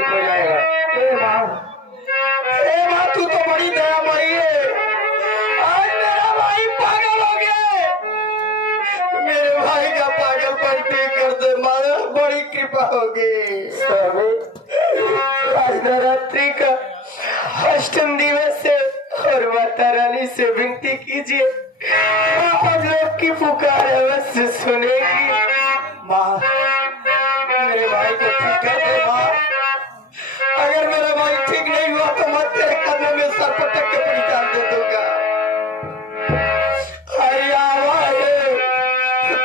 ठीक हो जाएगा। ए माँ तू तो बड़ी दयामयी है। आज मेरा भाई पागल हो गया। मेरे भाई का पागलपन ठीक कर दे माँ, बड़ी कृपा होगी। आज नवरात्रि का अष्टम दिवस है और माता रानी से विनती कीजिए, हम लोग की पुकार अवश्य सुनेगी। माँ मेरे भाई को ठीक कर दे माँ। अगर मेरा भाई ठीक नहीं हुआ तो मैं तेरे कदमों में सर पटक के परिचार दे दूंगा।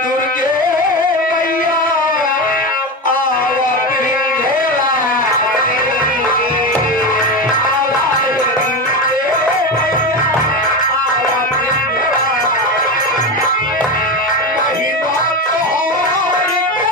दुर्गे मैया आवा पिंगेला, आवा दुर्गे मैया आवा पिंगेला, महिमा तो और कौन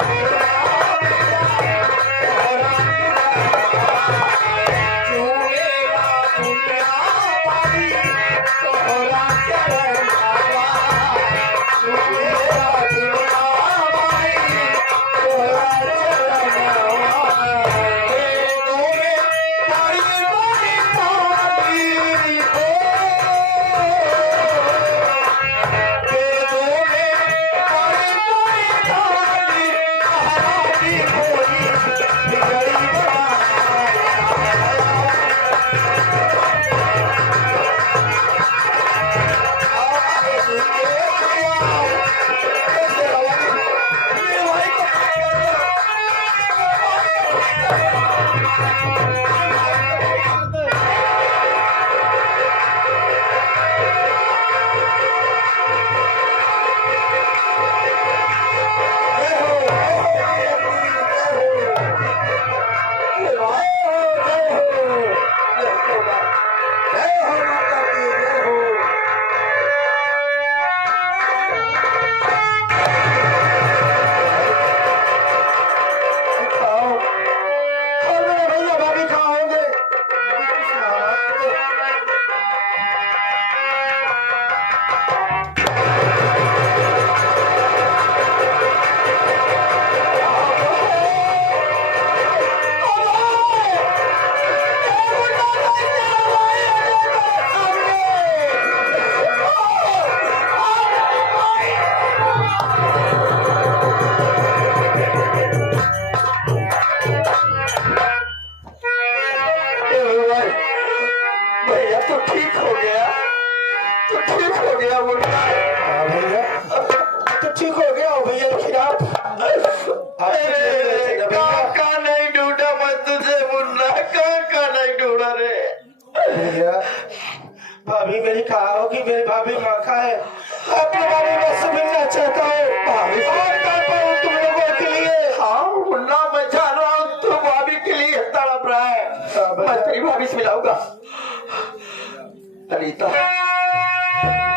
महारानी मोरी भाभी मेरी कहा हो कि मेरी भाभी माँ का है। अपने बारे में से मिलना चाहता हूँ भाभी तुम लोगों के लिए। हाँ मुन्ना मैं जान रहा हूँ तुम भाभी के लिए तड़प रहा है। मैं तेरी भाभी से मिलाऊंगा। अनीता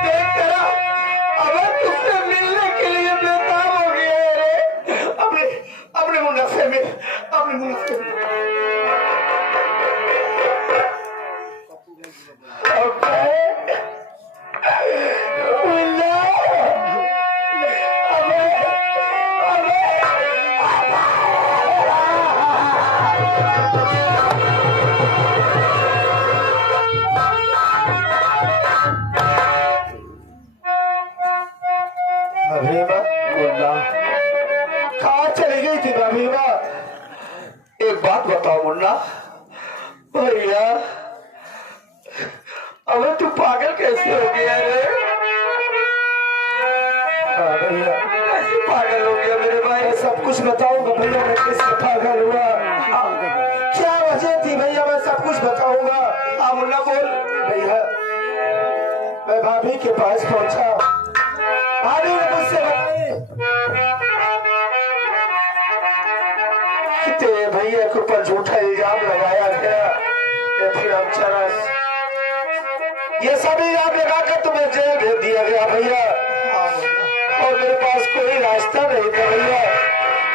देख तेरा अगर तुझसे मिलने के लिए बेताब हो गया है। अपने मुन्ना से मिल, अपने मुन्ना से मिल। कहाँ चली गई थी भाभीमा? एक बात बताओ मुन्ना भैया, अब तू पागल कैसे हो गया रे? भैया कैसे पागल हो गया मेरे भाई? सब कुछ बताऊंगा भैया मैं कैसे पागल हुआ, क्या वजह थी भैया, मैं सब कुछ बताऊंगा। हाँ मुन्ना बोल। भैया मैं भाभी के पास पहुंचा, भाभी ने मुझसे बताई कि तेरे भैया के ऊपर झूठा इल्जाम लगाया गया या फिर हम चरस ये सब इल्जाम लगाकर तुम्हें जेल भेज दिया गया भैया। और मेरे पास कोई रास्ता नहीं था भैया।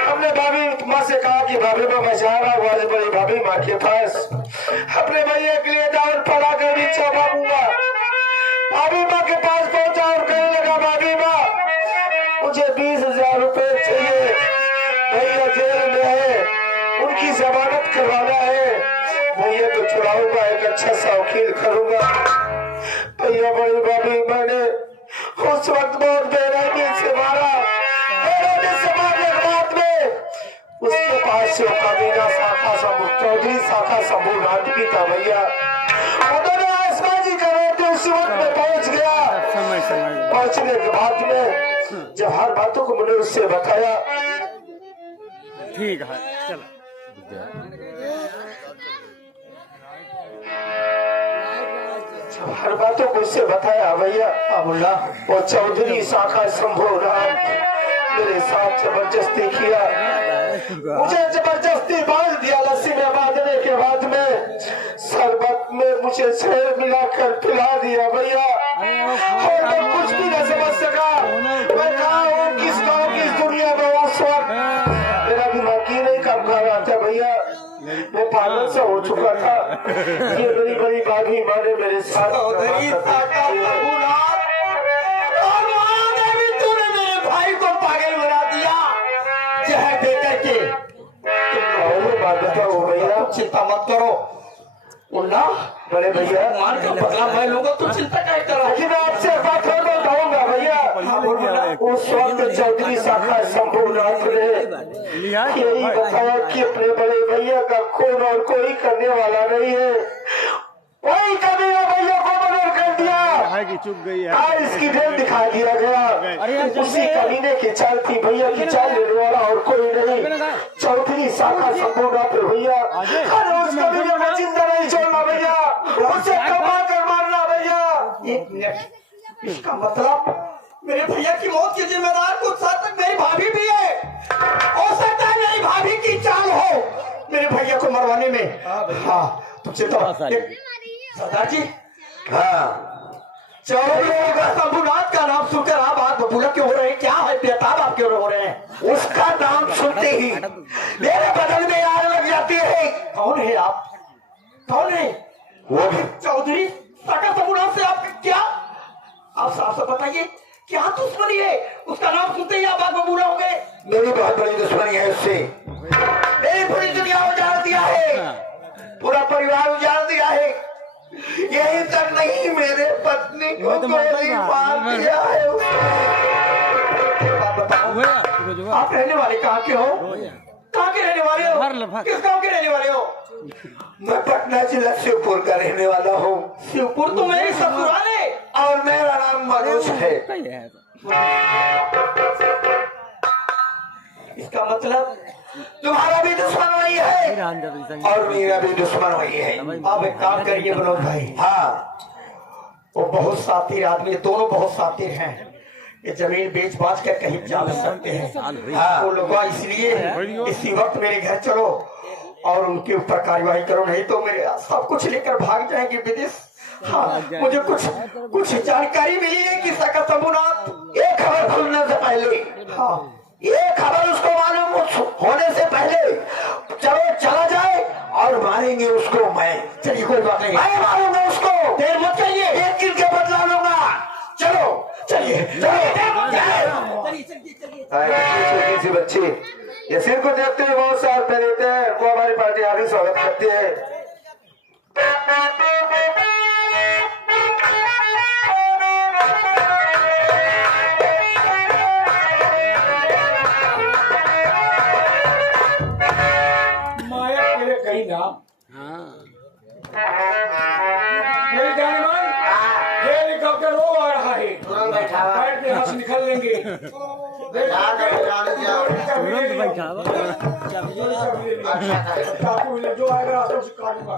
हमने भाभी माँ से कहा कि भाभी माँ मैं जा रहा हूँ आज बड़ी भाभी माँ के पास अपने भैया के लिए दावत पड़ा कर भी चबाऊंगा। भाभी माँ के पास पहुंचा और कहने लगा भाभी माँ मुझे 20,000 रुपए चाहिए, भैया जेल में है, उनकी जमानत करवाना है, भैया को छुड़ाऊंगा, एक अच्छा सा वकील करूंगा। भैया बड़ी भाभी मैंने उस वक्त बहुत बेरहमी से मारा, बेरहमी से मारने के बाद में उसके पास से कमीना शाखा समूह चौधरी शाखा समूह आदमी था भैया। उन्होंने आसमाजी कर रहे थे उसी वक्त में पहुंच गया। पहुंचने के बाद में जब हर बातों को मैंने उससे बताया ठीक है चलो हर बातों को उससे बताया भैया। अबुल्ला वो चौधरी शाखा शंभू राम मेरे साथ जबरदस्ती किया, मुझे जबरदस्ती बांध दिया। लस्सी में बांधने के बाद में शरबत में मुझे शहर मिलाकर पिला दिया भैया। और मैं कुछ भी न समझ सका मैं कहा हूँ किस गाँव किस दुनिया में उस वक्त मेरा दिमाग ही नहीं काम कर रहा था भैया। मैं पागल सा हो चुका था। ये बड़ी बड़ी बागी माँ ने मेरे साथ भाई को पागल बना दिया जहर देकर के। बात बताओ भैया। चिंता मत करो मुन्ना, बड़े भैया मान का बदला मैं लूंगा, तू चिंता क्या कर रहा है? लेकिन आपसे बात और बताऊंगा भैया। उस वक्त चौधरी शाखा शंभूनाथ ने यही बताया कि अपने बड़े भैया का खून और कोई करने वाला नहीं है। वही कमीना भैया को मर्डर कर दिया है कि चुप गई है। आज इसकी डेट दिखा दिया गया। उसी कमीने की चाल थी भैया की चाल लेने वाला और कोई नहीं, चौधरी शाखा शंभूनाथ भैया। हर रोज कमीने को जिंदा नहीं छोड़ना भैया, उसे कमा कर मारना भैया। एक मिनट, इसका मतलब मेरे भैया की मौत के जिम्मेदार कुछ हद तक मेरी भाभी भी है। हो सकता है मेरी भाभी की चाल हो मेरे भैया को मरवाने में। हाँ तुम चिंता सरदार जी। हाँ चौधरी शंभूनाथ का नाम सुनकर आप हाथ बबूला क्यों हो रहे हैं? क्या है बेताब आप क्यों हो रहे हैं? उसका नाम सुनते ही मेरे बदन में आग लग जाती है। कौन है आप? कौन है वो भी चौधरी शाखा शंभूनाथ से? आप क्या आप साफ साफ बताइए क्या दुश्मनी है? उसका नाम सुनते ही आप आग बबूला हो गए। मेरी बहुत बड़ी दुश्मनी है उससे। मेरी पूरी दुनिया उजाड़ दिया है, पूरा परिवार उजाड़ दिया है। यही तक नहीं मेरे पत्नी को गोली मार दिया है आप रहने वाले कहाँ के हो? कहाँ के रहने वाले हो? किस गांव के रहने वाले हो? मैं पटना जिला शिवपुर का रहने वाला हूँ। शिवपुर तो मेरी ससुराल है। और मेरा नाम मनोज है। इसका मतलब तुम्हारा भी दुश्मन वही है और मेरा भी दुश्मन वही है। आप एक काम करिए विनोद भाई। हाँ वो बहुत सातिर आदमी, दोनों बहुत सातिर हैं। ये जमीन बेच बाच कर कहीं जा नहीं सकते हैं। हाँ। वो लोग इसलिए इसी वक्त मेरे घर चलो और उनके ऊपर कार्यवाही करो, नहीं तो मेरे सब कुछ लेकर भाग जाएंगे विदेश। हाँ मुझे कुछ जानकारी मिली है कि शाखा शंभूनाथ ये खबर खुलने से पहले, हाँ ये खबर उसको मालूम होने से पहले चलो चला जाए और मारेंगे उसको। मैं चलिए कोई बात नहीं, मैं मारूंगा उसको। देर मत करिए, एक किल के बदला लूंगा। चलो चलिए छोटी सी बच्ची ये सिर को देखते हुए बहुत साल पे देते हैं वो हमारी पार्टी आगे स्वागत करती है। माया तेरे कई नाम मेरे जाने मन हेलीकॉप्टर वो आ रहा है, बैठ के यहाँ से निकल लेंगे। तुरंत बैठा जो आएगा रास्ते से काटूंगा।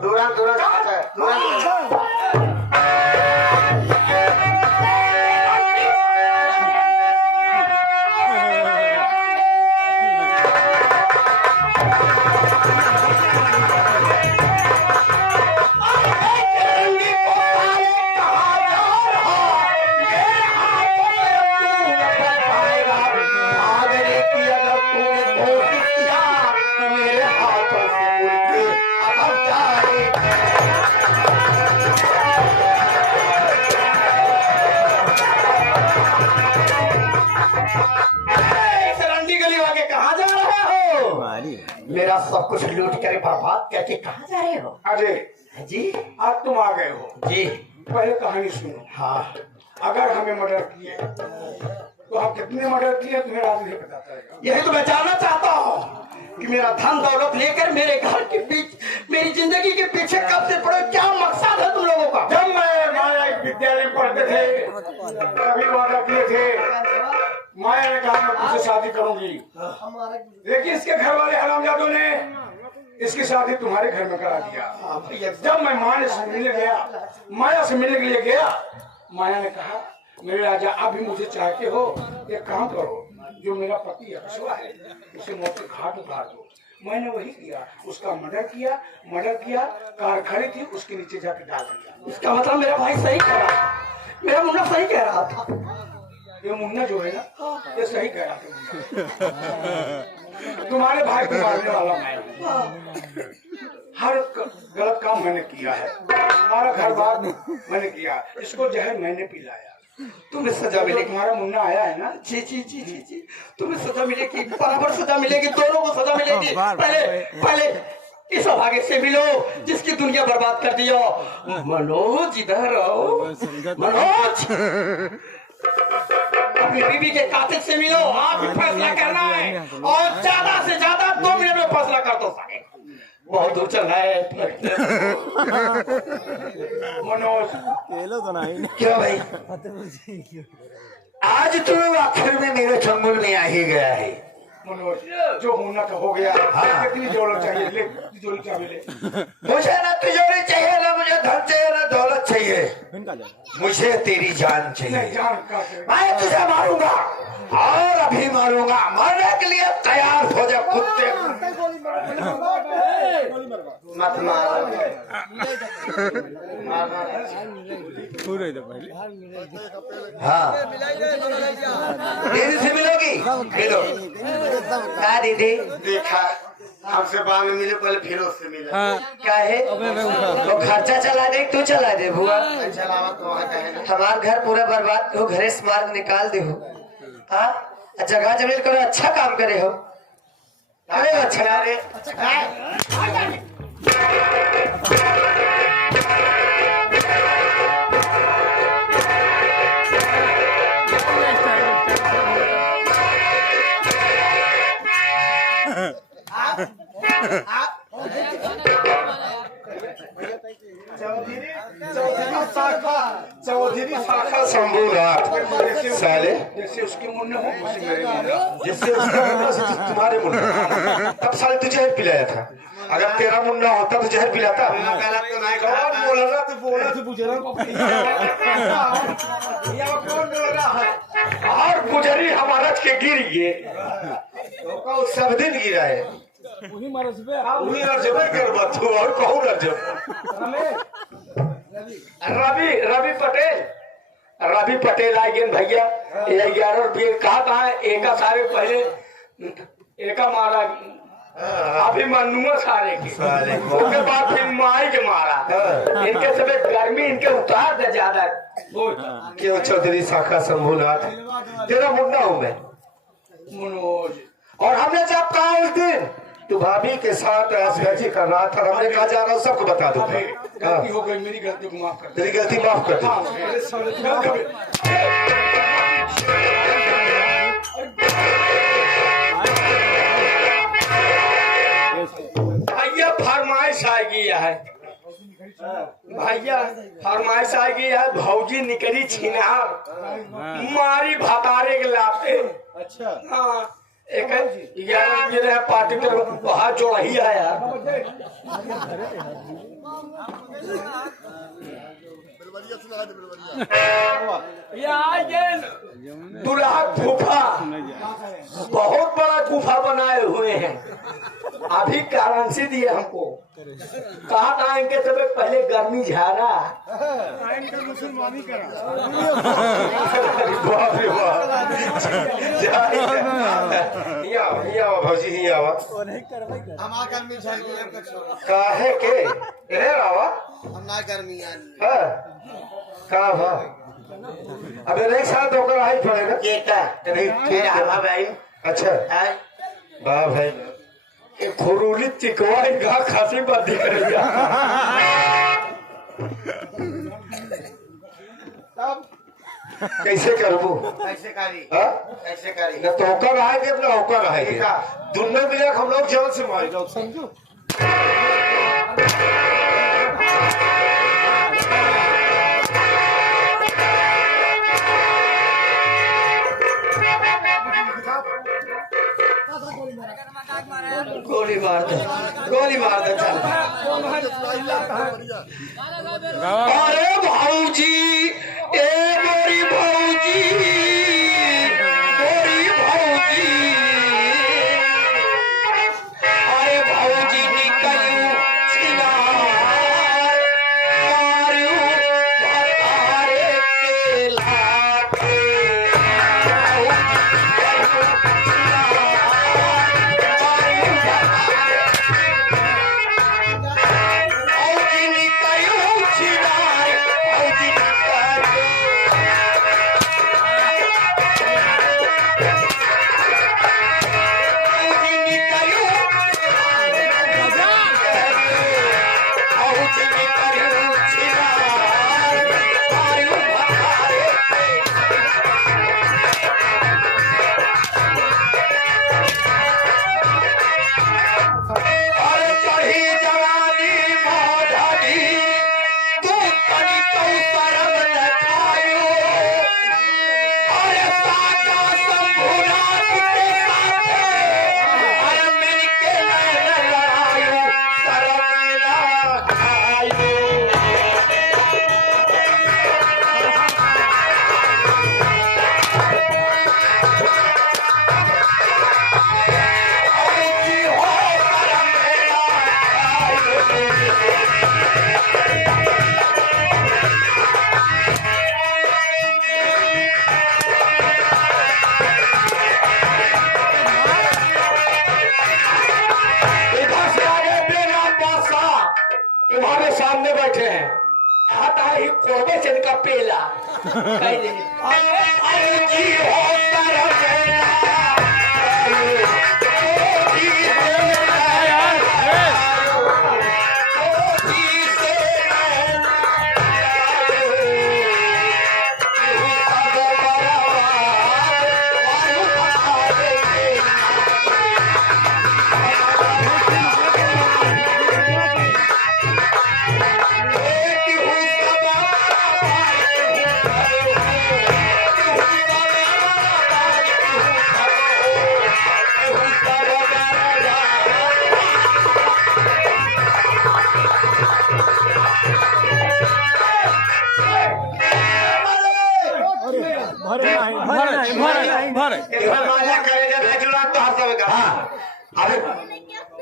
मेरा सब कुछ लूट कर बर्बाद करके कहाँ जा रहे हो? अजय जी आज तुम आ गए हो, जी पहले कहानी सुनो। हाँ अगर हमें मर्डर किए तो हम कितने मर्डर किए तुम्हें आज नहीं पता चलेगा। यही तो मैं जानना चाहता हूँ कि मेरा धन दौलत लेकर मेरे घर के बीच मेरी जिंदगी के पीछे कब से पड़े, क्या मकसद है तुम लोगों का? जब मैं माया एक विद्यालय में पढ़ते थे तभी वादा किए थे, माया ने कहा मैं तुझसे शादी करूंगी, लेकिन इसके घर वाले हरामजादों ने इसकी शादी तुम्हारे घर में करा दिया। जब मैं माया से मिलने गया, माया से मिलने के लिए गया, माया ने कहा मेरे राजा आप भी मुझे चाहते हो, एक काम करो, जो मेरा पति अक्षवा है उसे मौत के घाट उतार दो। मैंने वही किया, उसका मर्डर किया, कार खड़ी थी उसके नीचे जाके डाल दिया। इसका मतलब मेरा भाई सही कह रहा, मेरा मुन्ना सही कह रहा था। ये मुन्ना जो है ना, ये सही कह रहा था। तुम्हारे भाई को मारने वाला मैं, हर गलत काम मैंने किया है, तुम्हारा घर बार मैंने किया, इसको जहर मैंने पिलाया, तुम्हें सजा मिलेगी। तुम्हारा मुन्ना आया है ना, जी जी जी जी जी तुम्हें सजा मिलेगी, बराबर सजा मिलेगी, दोनों को सजा मिलेगी। पहले इस भाग्य से मिलो जिसकी दुनिया बर्बाद कर दिया। मनोज इधर आओ, मनोज अपनी बीबी के कातिल से मिलो, आप ही फैसला करना है और ज्यादा से ज्यादा 2 मिनट में फैसला कर दो। बहुत दूर चल रहा है मनोज। तो नहीं क्यों भाई, आज तो आखिर में मेरे चंगुल में आ ही गया है। मनोज जो होना तो हो गया। कितनी दौलत चाहिए, ले तिजोरी चाहिए ले। मुझे ना तिजोरी चाहिए, ना मुझे धन चाहिए, ना दौलत चाहिए, मुझे तेरी जान चाहिए। जान का मैं तुझे मारूंगा और अभी मारूंगा, मरने के लिए तैयार हो जा कुत्ते। मत मारो, पूरे तो पहले हाँ दीदी से मिलोगी, मिलो। क्या दीदी? देखा हमसे बाद में मिले, पहले फिर उससे मिले। क्या है तो खर्चा चला दे, तू चला दे बुआ, हमार घर पूरा बर्बाद हो, घरे से मार्ग निकाल दे हो। हाँ जगह जमीन करो, अच्छा काम करे हो, अरे अच्छा रे। चौधरी शाखा शंभूनाथ साले, जैसे उसके मुन्ने हो उसी मेरे मुन्ना। जिससे उसका मुन्ना से तुम्हारे मुन्ना, तब साले तुझे जहर पिलाया था। अगर तेरा मुन्ना होता तो जहर पिलाता। कौन बोल रहा? तो बोला तो गुजरा को कौन बोल रहा है? और गुजरी हमारा के गिर गए, सब दिन गिरा है। वही मरस पे वही रजब कर बतू और कहूँ रजब। रवि पटेल आए भैया, 11 रुपये कहा है, एका सारे पहले एका मारा, अभी मनुआ सारे के, उसके बाद फिर माई के मारा। इनके सब गर्मी इनके उतार दे ज्यादा। क्यों चौधरी शाखा शंभूनाथ, तेरा मुन्ना हूँ मैं मनोज। और हमने जब कहा उस दिन तू भाभी के साथ ऐसी करना था, हमने कहा जा रहा हूँ सबको बता दो। गलती हो गई, मेरी गलती को माफ कर दे। तेरी गलती माफ कर दो। हाँ, मेरे सामने भैया फरमाइश आ गई है, भैया फरमाइश आ गई है, भौजी निकली छिनार, मारी भतारे के लाते। अच्छा हाँ एक 11 रुपये पार्टी के बाहर जोड़ा ही है यार। दूल्हा गुफा, बहुत बड़ा गुफा बनाए हुए हैं, अभी करेंसी दिए हमको, कहा था इनके सब पहले गर्मी झारा। मुसलमानी करा। बाप रे बाप, भौजी ही आवा काहे के आवा का भा अबे एक साथ होकर आई पड़ेगा। भाई अच्छा वाह भाई, खुरूली चिकवाई घा खासी बंदी करेगा। कैसे करबो? कैसे करी? हाँ? कैसे करी? न तो होकर आएंगे न होकर आएंगे। दोनों मिले हम लोग जान से मार जाओ, समझो। गोली मार दो, गोली मार दो चल। अरे भाऊजी, ए मोरी भाऊजी, मोरी भाऊजी, अरे भाऊजी निकलू छिनार, मारू भतारे के लाके। भाऊजी निकलू छिनार, भाऊजी निकलू। तुम्हारे सामने बैठे हैं, आता है कोबे से इनका पेला। कह दे। अरे जी हो तरफेला,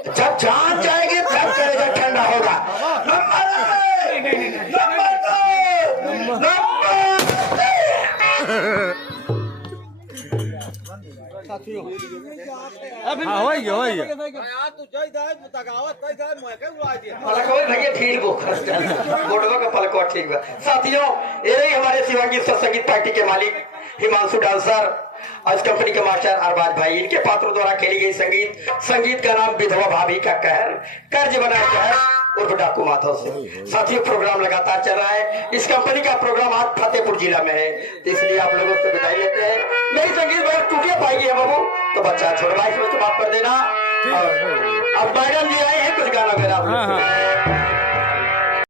जब जान जाएगी तब करेगा ठंडा होगा। साथियों, ये हमारे शिवांगी संगीत पार्टी के मालिक हिमांशु डांसर और इस कंपनी के मास्टर अरबाज भाई, इनके पात्रों द्वारा खेली गई संगीत का नाम विधवा भाभी का कहर, कर्ज बनाया कहर उर्फ डाकू माधव से। साथियों, प्रोग्राम लगातार चल रहा है। इस कंपनी का प्रोग्राम आज फतेहपुर जिला में है, तो इसलिए आप लोगों से विदाई लेते हैं। मेरी संगीत बहुत टूटे पाएगी है बाबू, तो बच्चा छोटा भाई इसमें से माफ कर देना। अब मैडम जी आए हैं, कुछ गाना वगैरह